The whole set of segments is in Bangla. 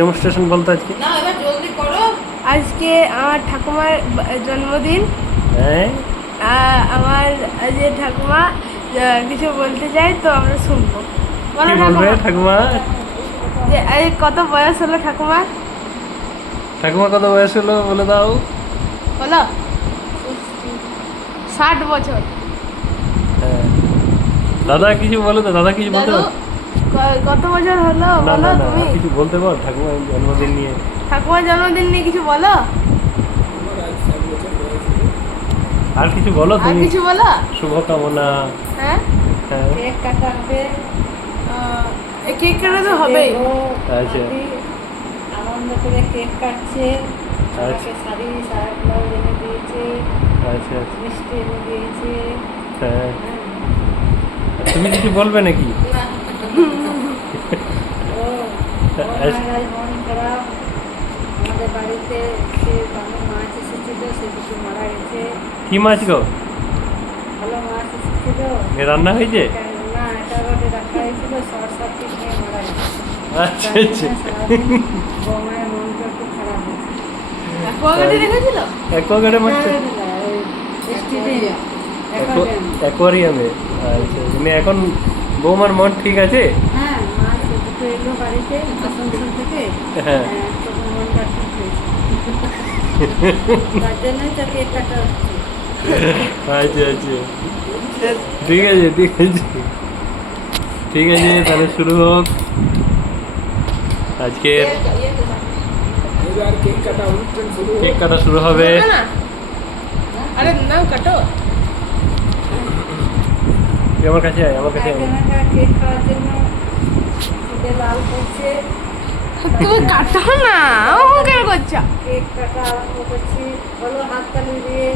ডেমনস্ট্রেশন বলতো আজকে না এবার জলদি করো। আজকে আমার ঠাকুমার জন্মদিন। হ্যাঁ আমার যে ঠাকুমা কিছু বলতে চাই, তো আমরা শুনবো। কি বলবে ঠাকুমা? যে এই কত বয়স হলো ঠাকুমার? ঠাকুমা কত বয়স হলো বলে দাও। বলো। 60 বছর। হ্যাঁ দাদা কিছু বলো তো, দাদা কিছু বলতে দাদু পারো? কত বছর হলো না বলো না না তুমি। কিছু বলতে পারো ঠাকুমার জন্মদিন নিয়ে? ঠাকুমার জন্মদিন নিয়ে কিছু বলো। আর কিছু বলো আর তুমি, কিছু বলো। শুভকামনা। হ্যাঁ হ্যাঁ কেক কাটা হবে। কেক কাটা তো হবেই। আচ্ছা আনন্দ করে কেক কাটছে। আচ্ছা শাড়ি ব্লাউজ এনে দিয়েছে, আচ্ছা আচ্ছা মিষ্টি এনে দিয়েছে। হ্যাঁ তুমি কিছু বলবে নাকি? ও আজ মন খারাপ। আমাদের বাড়িতে সে ভালো মাছ এসেছিল, সে কিছু মারা গেছে। কি মাছ গো? ভালো মাছ এসেছিল, রান্না হয়েছে? না এটা রোডে রাখা হয়েছিল, শর্ট সার্কিট নিয়ে মারা গেছে। আচ্ছা আচ্ছা বৌমায়ের মনটা খুব খারাপ হয়েছে। অ্যাকোয়াগার্ডে রেখেছিল। অ্যাকোয়াগার্ডে মাছ? অ্যাকোয়ারিয়ামে। আচ্ছা মানে এখন বৌমার মন ঠিক আছে? হ্যাঁ মাছ দুটো এলো বাড়িতে আসানসোল থেকে। হ্যাঁ তখন মনটা ঠিক হয়েছে, তার জন্যই তো কেক কাটা হচ্ছে। আচ্ছা আচ্ছা ঠিক আছে ঠিক আছে ঠিক আছে তাহলে শুরু হোক আজকে। কেক কাটা শুরু হবে। না, আরে না কাটো। তুই আমার কাছে আয়, আমার কাছে আয়। কেক খাওয়ার জন্য শীতে লাল করছে। তুমি কাটো না, ও কেন করছো? কেক কাটা আরম্ভ করছি, বলো হাততালি দিয়ে।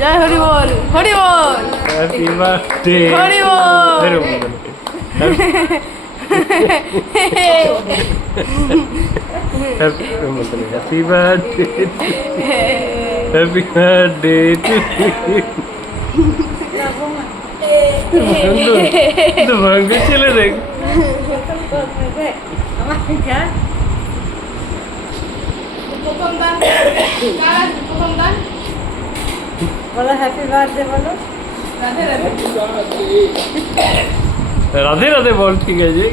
জয় হরি বল, হরি বল, হ্যাপি বার্থডে। হরি বল। Happy birthday, happy birthday to ভাঙ্গে ছেলে দেখ। আমার কাজ প্রথম দান, কাজ প্রথম দান। বলো হ্যাপি বার্থডে বলো। রাধে রাধে। রাধে রাধে বল। ঠিক আছে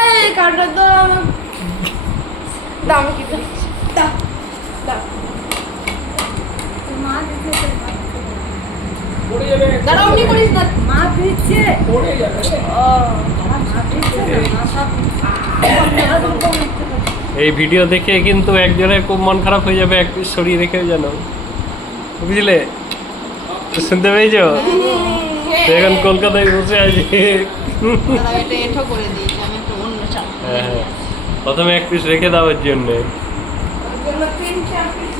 এই কাটো তো। দাম কি দাও দাও। মা দিচ্ছে, দাঁড়াও, অমনি করিস না। মা দিচ্ছে। ও মা দিচ্ছে না, মা সব এই ভিডিও দেখে কিন্তু একজনের খুব মন খারাপ হয়ে যাবে, এক পিস সরিয়ে রেখে যেন, বুঝলে? শুনতে পেয়েছো? তো এখন কলকাতায় বসে আছে। দাদা এটা এঠো করে দিয়েছি, আমি একটু অন্য চাপ। হ্যাঁ হ্যাঁ প্রথমে এক পিস রেখে দেওয়ার জন্যে। ওর জন্য 3-4 পিস